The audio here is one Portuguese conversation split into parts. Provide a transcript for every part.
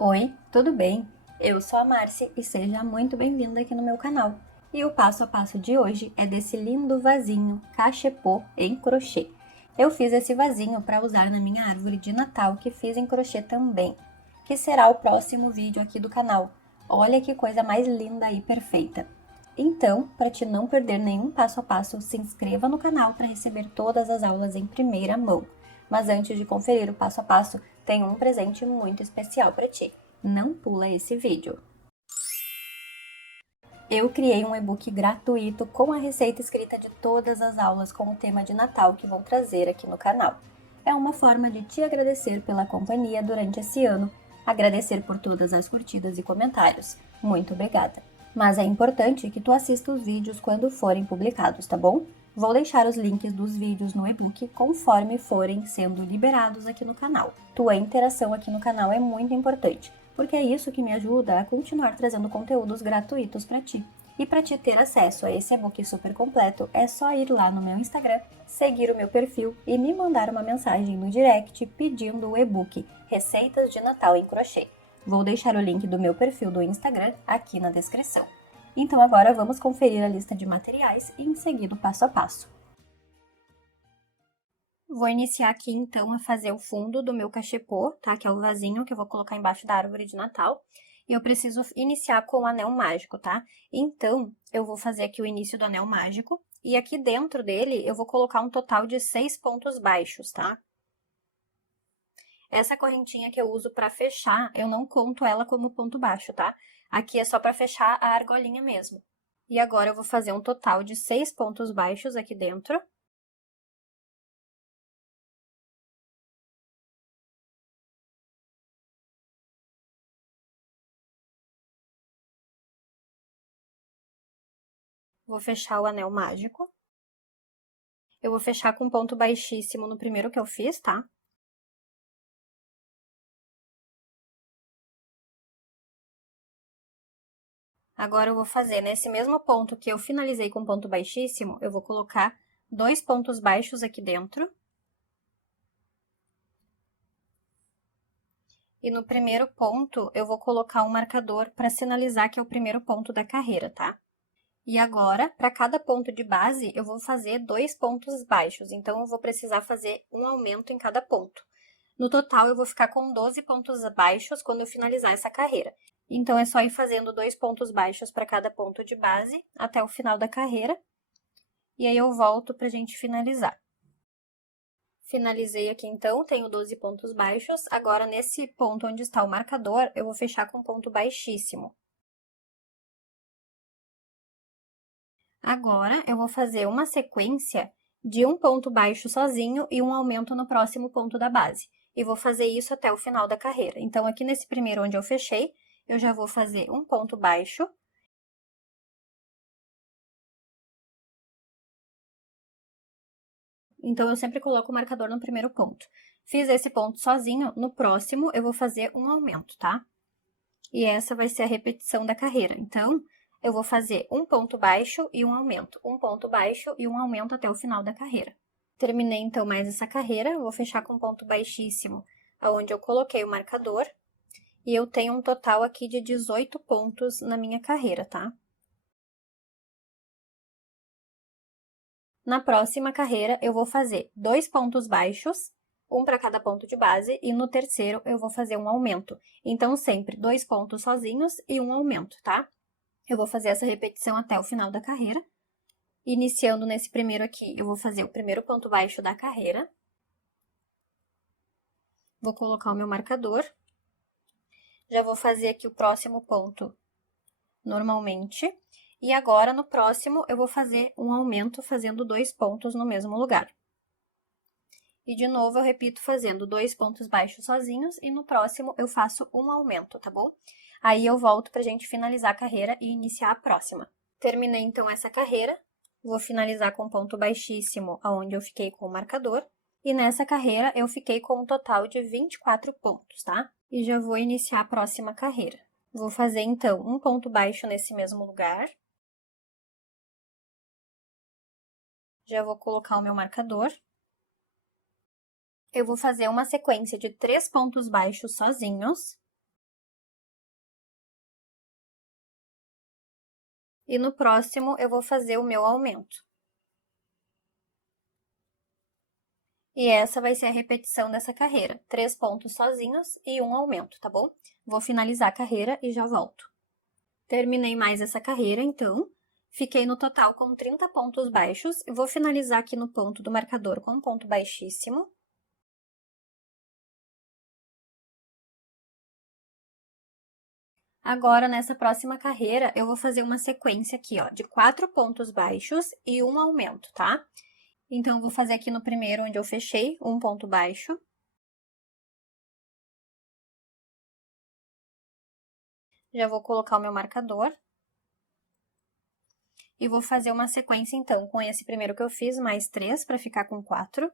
Oi, tudo bem? Eu sou a Márcia e seja muito bem-vinda aqui no meu canal. E o passo a passo de hoje é desse lindo vasinho cachepô em crochê. Eu fiz esse vasinho para usar na minha árvore de Natal, que fiz em crochê também, que será o próximo vídeo aqui do canal. Olha que coisa mais linda e perfeita! Então, para te não perder nenhum passo a passo, se inscreva no canal para receber todas as aulas em primeira mão. Mas antes de conferir o passo a passo, tenho um presente muito especial para ti. Não pula esse vídeo. Eu criei um e-book gratuito com a receita escrita de todas as aulas com o tema de Natal que vou trazer aqui no canal. É uma forma de te agradecer pela companhia durante esse ano, agradecer por todas as curtidas e comentários. Muito obrigada! Mas é importante que tu assista os vídeos quando forem publicados, tá bom? Vou deixar os links dos vídeos no e-book conforme forem sendo liberados aqui no canal. Tua interação aqui no canal é muito importante, porque é isso que me ajuda a continuar trazendo conteúdos gratuitos para ti. E para te ter acesso a esse e-book super completo, é só ir lá no meu Instagram, seguir o meu perfil e me mandar uma mensagem no direct pedindo o e-book Receitas de Natal em Crochê. Vou deixar o link do meu perfil do Instagram aqui na descrição. Então agora vamos conferir a lista de materiais e em seguida o passo a passo. Vou iniciar aqui então a fazer o fundo do meu cachepô, tá? Que é o vasinho que eu vou colocar embaixo da árvore de Natal. E eu preciso iniciar com o anel mágico, tá? Então, eu vou fazer aqui o início do anel mágico. E aqui dentro dele, eu vou colocar um total de 6 pontos baixos, tá? Essa correntinha que eu uso pra fechar, eu não conto ela como ponto baixo, tá? Aqui é só pra fechar a argolinha mesmo. E agora eu vou fazer um total de 6 pontos baixos aqui dentro. Vou fechar o anel mágico. Eu vou fechar com ponto baixíssimo no primeiro que eu fiz, tá? Agora, eu vou fazer nesse mesmo ponto que eu finalizei com ponto baixíssimo, eu vou colocar 2 pontos baixos aqui dentro. E no primeiro ponto, eu vou colocar um marcador para sinalizar que é o primeiro ponto da carreira, tá? E agora, para cada ponto de base, eu vou fazer 2 pontos baixos, então eu vou precisar fazer um aumento em cada ponto. No total, eu vou ficar com 12 pontos baixos quando eu finalizar essa carreira. Então, é só ir fazendo 2 pontos baixos para cada ponto de base até o final da carreira. E aí, eu volto para a gente finalizar. Finalizei aqui, então, tenho 12 pontos baixos. Agora, nesse ponto onde está o marcador, eu vou fechar com ponto baixíssimo. Agora, eu vou fazer uma sequência de um ponto baixo sozinho e um aumento no próximo ponto da base. E vou fazer isso até o final da carreira. Então, aqui nesse primeiro onde eu fechei, eu já vou fazer um ponto baixo. Então, eu sempre coloco o marcador no primeiro ponto. Fiz esse ponto sozinho, no próximo eu vou fazer um aumento, tá? E essa vai ser a repetição da carreira. Então, eu vou fazer um ponto baixo e um aumento, um ponto baixo e um aumento até o final da carreira. Terminei, então, mais essa carreira, vou fechar com ponto baixíssimo, onde eu coloquei o marcador, e eu tenho um total aqui de 18 pontos na minha carreira, tá? Na próxima carreira, eu vou fazer 2 pontos baixos, um para cada ponto de base, e no terceiro eu vou fazer um aumento. Então, sempre 2 pontos sozinhos e um aumento, tá? Eu vou fazer essa repetição até o final da carreira. Iniciando nesse primeiro aqui, eu vou fazer o primeiro ponto baixo da carreira. Vou colocar o meu marcador. Já vou fazer aqui o próximo ponto normalmente. E agora, no próximo, eu vou fazer um aumento fazendo 2 pontos no mesmo lugar. E de novo, eu repito fazendo 2 pontos baixos sozinhos e no próximo eu faço um aumento, tá bom? Aí eu volto pra gente finalizar a carreira e iniciar a próxima. Terminei então essa carreira, vou finalizar com ponto baixíssimo, aonde eu fiquei com o marcador. E nessa carreira eu fiquei com um total de 24 pontos, tá? E já vou iniciar a próxima carreira. Vou fazer então um ponto baixo nesse mesmo lugar. Já vou colocar o meu marcador. Eu vou fazer uma sequência de 3 pontos baixos sozinhos. E no próximo, eu vou fazer o meu aumento. E essa vai ser a repetição dessa carreira. 3 pontos sozinhos e um aumento, tá bom? Vou finalizar a carreira e já volto. Terminei mais essa carreira, então. Fiquei no total com 30 pontos baixos. E vou finalizar aqui no ponto do marcador com um ponto baixíssimo. Agora, nessa próxima carreira, eu vou fazer uma sequência aqui, ó, de 4 pontos baixos e um aumento, tá? Então, eu vou fazer aqui no primeiro, onde eu fechei, um ponto baixo. Já vou colocar o meu marcador. E vou fazer uma sequência, então, com esse primeiro que eu fiz, mais 3, para ficar com 4.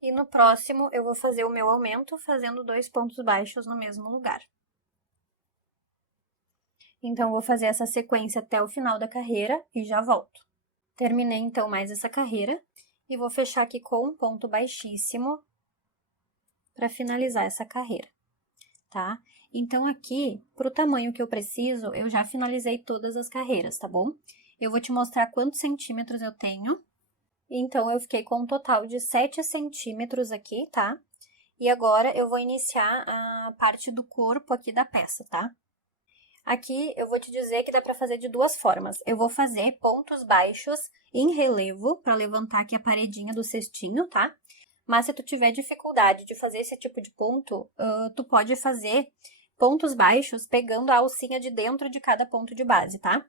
E no próximo, eu vou fazer o meu aumento, fazendo 2 pontos baixos no mesmo lugar. Então, vou fazer essa sequência até o final da carreira e já volto. Terminei, então, mais essa carreira e vou fechar aqui com um ponto baixíssimo para finalizar essa carreira, tá? Então, aqui, para o tamanho que eu preciso, eu já finalizei todas as carreiras, tá bom? Eu vou te mostrar quantos centímetros eu tenho. Então, eu fiquei com um total de 7 centímetros aqui, tá? E agora, eu vou iniciar a parte do corpo aqui da peça, tá? Aqui, eu vou te dizer que dá para fazer de duas formas. Eu vou fazer pontos baixos em relevo, para levantar aqui a paredinha do cestinho, tá? Mas se tu tiver dificuldade de fazer esse tipo de ponto, tu pode fazer pontos baixos pegando a alcinha de dentro de cada ponto de base, tá?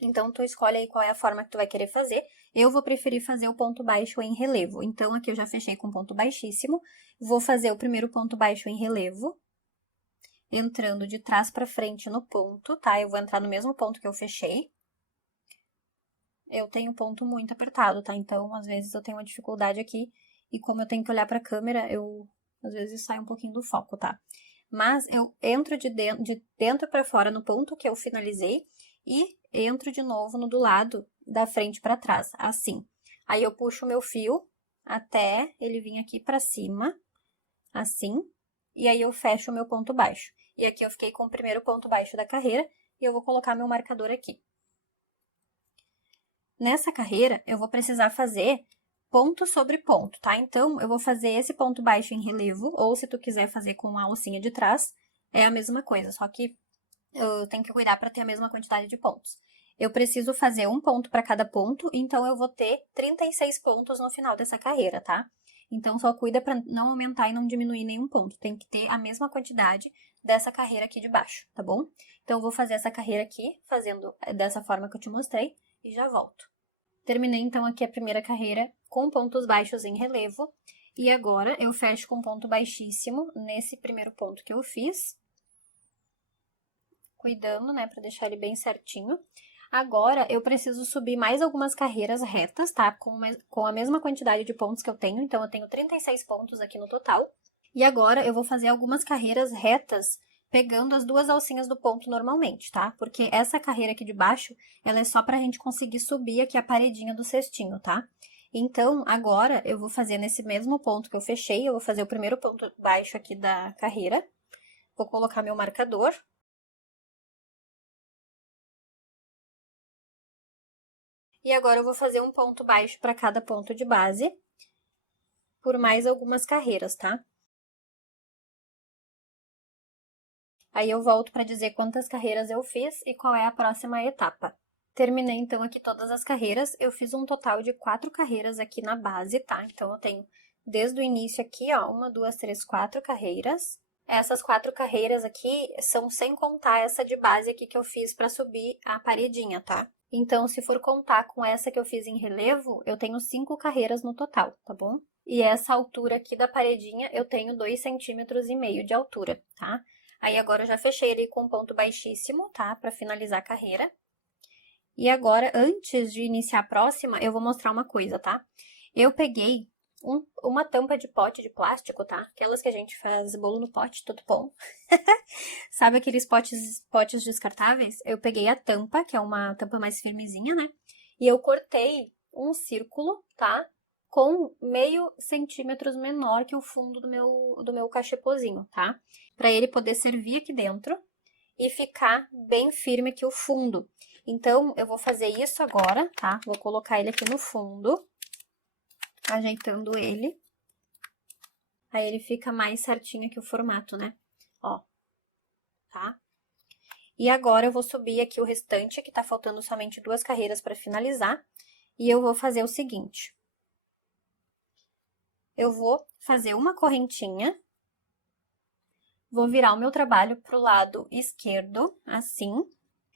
Então, tu escolhe aí qual é a forma que tu vai querer fazer. Eu vou preferir fazer o ponto baixo em relevo. Então, aqui eu já fechei com ponto baixíssimo. Vou fazer o primeiro ponto baixo em relevo, entrando de trás para frente no ponto, tá? Eu vou entrar no mesmo ponto que eu fechei. Eu tenho ponto muito apertado, tá? Então, às vezes eu tenho uma dificuldade aqui. E como eu tenho que olhar para a câmera, às vezes sai um pouquinho do foco, tá? Mas eu entro de dentro para fora no ponto que eu finalizei e entro de novo no do lado da frente para trás, assim. Aí eu puxo o meu fio até ele vir aqui para cima, assim, e aí eu fecho o meu ponto baixo. E aqui eu fiquei com o primeiro ponto baixo da carreira e eu vou colocar meu marcador aqui. Nessa carreira, eu vou precisar fazer ponto sobre ponto, tá? Então, eu vou fazer esse ponto baixo em relevo, ou se tu quiser fazer com a alcinha de trás, é a mesma coisa, só que eu tenho que cuidar para ter a mesma quantidade de pontos. Eu preciso fazer um ponto para cada ponto, então eu vou ter 36 pontos no final dessa carreira, tá? Então, só cuida para não aumentar e não diminuir nenhum ponto. Tem que ter a mesma quantidade dessa carreira aqui de baixo, tá bom? Então, eu vou fazer essa carreira aqui, fazendo dessa forma que eu te mostrei, e já volto. Terminei, então, aqui a primeira carreira com pontos baixos em relevo. E agora, eu fecho com ponto baixíssimo nesse primeiro ponto que eu fiz. Cuidando, né, para deixar ele bem certinho. Agora, eu preciso subir mais algumas carreiras retas, tá? Com a mesma quantidade de pontos que eu tenho. Então, eu tenho 36 pontos aqui no total. E agora, eu vou fazer algumas carreiras retas pegando as duas alcinhas do ponto normalmente, tá? Porque essa carreira aqui de baixo, ela é só pra gente conseguir subir aqui a paredinha do cestinho, tá? Então, agora, eu vou fazer nesse mesmo ponto que eu fechei, eu vou fazer o primeiro ponto baixo aqui da carreira. Vou colocar meu marcador. E agora, eu vou fazer um ponto baixo para cada ponto de base, por mais algumas carreiras, tá? Aí eu volto para dizer quantas carreiras eu fiz e qual é a próxima etapa. Terminei, então, aqui todas as carreiras. Eu fiz um total de 4 carreiras aqui na base, tá? Então, eu tenho desde o início aqui, ó, 1, 2, 3, 4 carreiras. Essas 4 carreiras aqui são sem contar essa de base aqui que eu fiz para subir a paredinha, tá? Então, se for contar com essa que eu fiz em relevo, eu tenho 5 carreiras no total, tá bom? E essa altura aqui da paredinha, eu tenho 2,5 centímetros de altura, tá? Aí, agora, eu já fechei ele com um ponto baixíssimo, tá? Para finalizar a carreira. E agora, antes de iniciar a próxima, eu vou mostrar uma coisa, tá? Eu peguei uma tampa de pote de plástico, tá? Aquelas que a gente faz bolo no pote, tudo bom. Sabe aqueles potes descartáveis? Eu peguei a tampa, que é uma tampa mais firmezinha, né? E eu cortei um círculo, tá? com meio centímetro menor que o fundo do meu cachepozinho, tá? Para ele poder servir aqui dentro e ficar bem firme aqui o fundo. Então, eu vou fazer isso agora, tá? Vou colocar ele aqui no fundo, ajeitando ele. Aí ele fica mais certinho aqui o formato, né? Ó, tá? E agora eu vou subir aqui o restante, que tá faltando somente 2 carreiras para finalizar. E eu vou fazer o seguinte. Eu vou fazer uma correntinha. Vou virar o meu trabalho pro lado esquerdo, assim.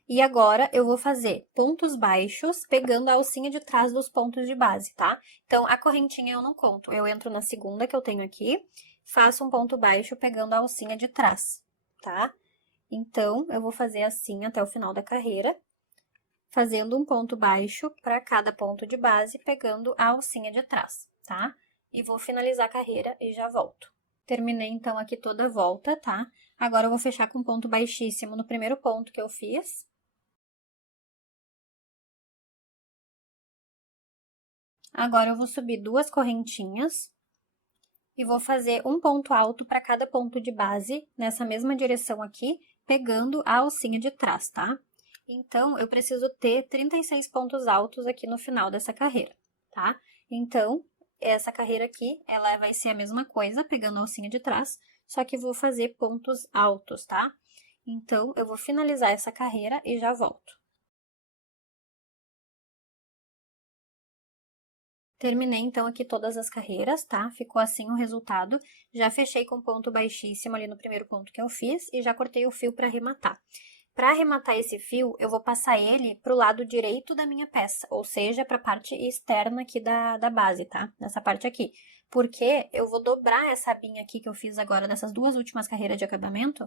E agora, eu vou fazer pontos baixos, pegando a alcinha de trás dos pontos de base, tá? Então, a correntinha eu não conto. Eu entro na segunda que eu tenho aqui, faço um ponto baixo pegando a alcinha de trás, tá? Então, eu vou fazer assim até o final da carreira, fazendo um ponto baixo para cada ponto de base, pegando a alcinha de trás, tá? E vou finalizar a carreira e já volto. Terminei, então, aqui toda a volta, tá? Agora, eu vou fechar com ponto baixíssimo no primeiro ponto que eu fiz. Agora, eu vou subir 2 correntinhas e vou fazer um ponto alto para cada ponto de base, nessa mesma direção aqui, pegando a alcinha de trás, tá? Então, eu preciso ter 36 pontos altos aqui no final dessa carreira, tá? Então, essa carreira aqui, ela vai ser a mesma coisa, pegando a alcinha de trás, só que vou fazer pontos altos, tá? Então, eu vou finalizar essa carreira e já volto. Terminei, então, aqui todas as carreiras, tá? Ficou assim o resultado. Já fechei com ponto baixíssimo ali no primeiro ponto que eu fiz e já cortei o fio para arrematar. Para arrematar esse fio, eu vou passar ele pro lado direito da minha peça, ou seja, para a parte externa aqui da base, tá? Nessa parte aqui. Porque eu vou dobrar essa abinha aqui que eu fiz agora nessas 2 últimas carreiras de acabamento,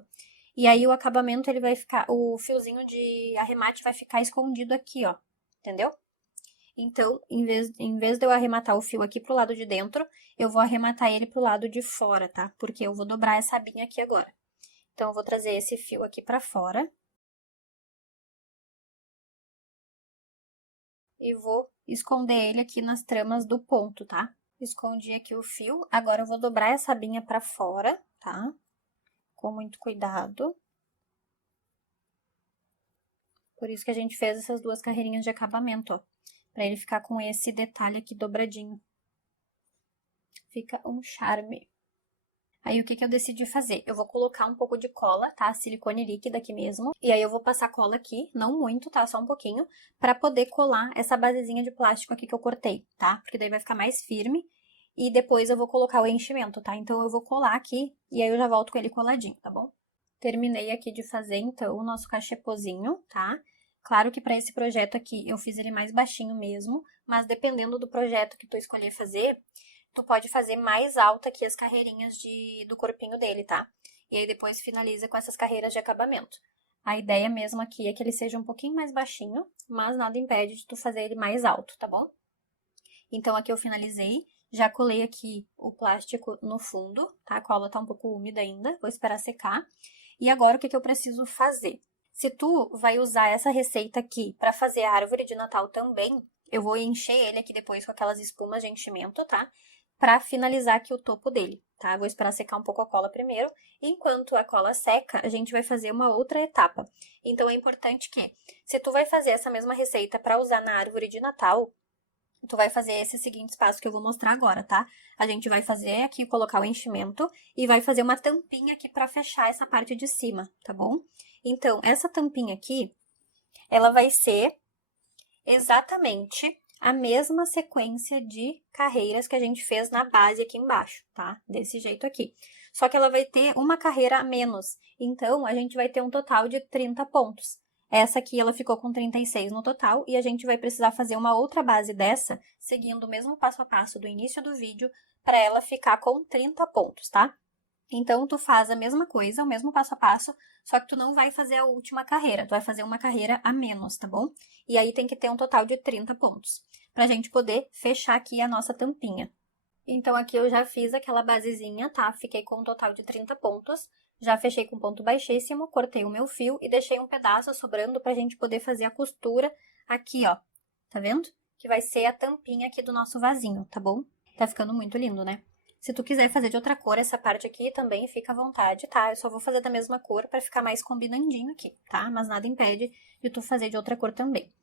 e aí o acabamento, ele vai ficar, o fiozinho de arremate vai ficar escondido aqui, ó, entendeu? Então, em vez de eu arrematar o fio aqui pro lado de dentro, eu vou arrematar ele pro lado de fora, tá? Porque eu vou dobrar essa abinha aqui agora. Então, eu vou trazer esse fio aqui pra fora. E vou esconder ele aqui nas tramas do ponto, tá? Escondi aqui o fio. Agora, eu vou dobrar essa abinha pra fora, tá? Com muito cuidado. Por isso que a gente fez essas 2 carreirinhas de acabamento, ó. Pra ele ficar com esse detalhe aqui dobradinho. Fica um charme. Aí, o que que eu decidi fazer? Eu vou colocar um pouco de cola, tá? Silicone líquida aqui mesmo. E aí, eu vou passar cola aqui, não muito, tá? Só um pouquinho, pra poder colar essa basezinha de plástico aqui que eu cortei, tá? Porque daí vai ficar mais firme. E depois eu vou colocar o enchimento, tá? Então, eu vou colar aqui e aí eu já volto com ele coladinho, tá bom? Terminei aqui de fazer, então, o nosso cachepozinho, tá? Claro que para esse projeto aqui, eu fiz ele mais baixinho mesmo, mas dependendo do projeto que tu escolher fazer, tu pode fazer mais alta aqui as carreirinhas do corpinho dele, tá? E aí depois finaliza com essas carreiras de acabamento. A ideia mesmo aqui é que ele seja um pouquinho mais baixinho, mas nada impede de tu fazer ele mais alto, tá bom? Então, aqui eu finalizei, já colei aqui o plástico no fundo, tá? A cola tá um pouco úmida ainda, vou esperar secar. E agora, o que que eu preciso fazer? Se tu vai usar essa receita aqui para fazer a árvore de Natal também, eu vou encher ele aqui depois com aquelas espumas de enchimento, tá? Para finalizar aqui o topo dele, tá? Vou esperar secar um pouco a cola primeiro. E enquanto a cola seca, a gente vai fazer uma outra etapa. Então, é importante que, se tu vai fazer essa mesma receita para usar na árvore de Natal, tu vai fazer esses seguintes passos que eu vou mostrar agora, tá? A gente vai fazer aqui, colocar o enchimento e vai fazer uma tampinha aqui para fechar essa parte de cima, tá bom? Então, essa tampinha aqui, ela vai ser exatamente a mesma sequência de carreiras que a gente fez na base aqui embaixo, tá? Desse jeito aqui. Só que ela vai ter uma carreira a menos, então a gente vai ter um total de 30 pontos. Essa aqui, ela ficou com 36 no total, e a gente vai precisar fazer uma outra base dessa, seguindo o mesmo passo a passo do início do vídeo, para ela ficar com 30 pontos, tá? Então, tu faz a mesma coisa, o mesmo passo a passo, só que tu não vai fazer a última carreira, tu vai fazer uma carreira a menos, tá bom? E aí tem que ter um total de 30 pontos, pra gente poder fechar aqui a nossa tampinha. Então, aqui eu já fiz aquela basezinha, tá? Fiquei com um total de 30 pontos, já fechei com ponto baixíssimo, cortei o meu fio e deixei um pedaço sobrando pra gente poder fazer a costura aqui, ó. Tá vendo? Que vai ser a tampinha aqui do nosso vasinho, tá bom? Tá ficando muito lindo, né? Se tu quiser fazer de outra cor essa parte aqui, também fica à vontade, tá? Eu só vou fazer da mesma cor pra ficar mais combinandinho aqui, tá? Mas nada impede de tu fazer de outra cor também.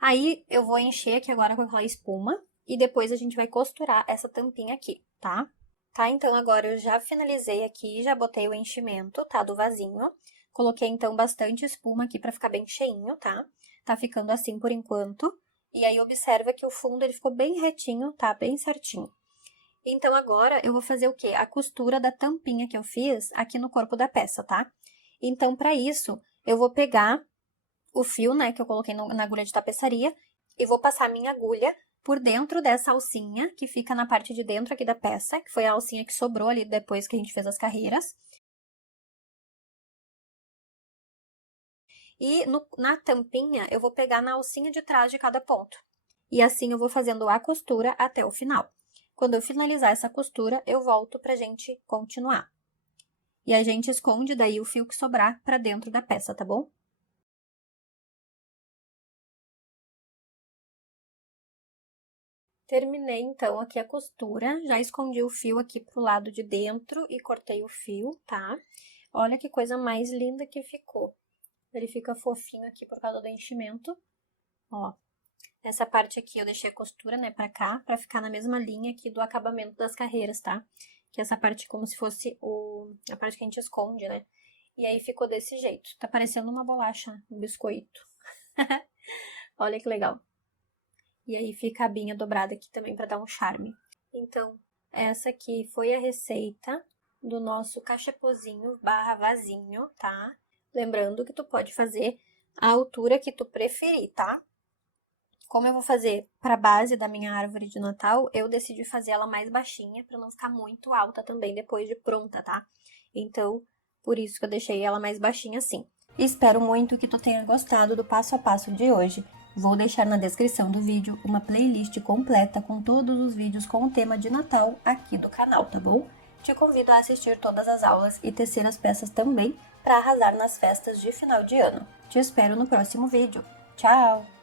Aí, eu vou encher aqui agora com aquela espuma e depois a gente vai costurar essa tampinha aqui, tá? Tá, então agora eu já finalizei aqui, já botei o enchimento, tá, do vasinho. Coloquei, então, bastante espuma aqui pra ficar bem cheinho, tá? Tá ficando assim por enquanto. E aí, observa que o fundo, ele ficou bem retinho, tá? Bem certinho. Então, agora, eu vou fazer o quê? A costura da tampinha que eu fiz aqui no corpo da peça, tá? Então, pra isso, eu vou pegar o fio, né, que eu coloquei na agulha de tapeçaria, e vou passar a minha agulha por dentro dessa alcinha, que fica na parte de dentro aqui da peça, que foi a alcinha que sobrou ali depois que a gente fez as carreiras. E na tampinha, eu vou pegar na alcinha de trás de cada ponto. E assim eu vou fazendo a costura até o final. Quando eu finalizar essa costura, eu volto pra gente continuar. E a gente esconde daí o fio que sobrar pra dentro da peça, tá bom? Terminei, então, aqui a costura, já escondi o fio aqui pro lado de dentro e cortei o fio, tá? Olha que coisa mais linda que ficou. Ele fica fofinho aqui por causa do enchimento, ó. Essa parte aqui eu deixei a costura, né, pra cá, pra ficar na mesma linha aqui do acabamento das carreiras, tá? Que essa parte como se fosse a parte que a gente esconde, né? E aí ficou desse jeito. Tá parecendo uma bolacha, um biscoito. Olha que legal. E aí fica a abinha dobrada aqui também pra dar um charme. Então, essa aqui foi a receita do nosso cachepozinho barra vasinho, tá? Lembrando que tu pode fazer a altura que tu preferir, tá? Como eu vou fazer pra base da minha árvore de Natal, eu decidi fazer ela mais baixinha pra não ficar muito alta também depois de pronta, tá? Então, por isso que eu deixei ela mais baixinha assim. Espero muito que tu tenha gostado do passo a passo de hoje. Vou deixar na descrição do vídeo uma playlist completa com todos os vídeos com o tema de Natal aqui do canal, tá bom? Te convido a assistir todas as aulas e tecer as peças também para arrasar nas festas de final de ano. Te espero no próximo vídeo. Tchau!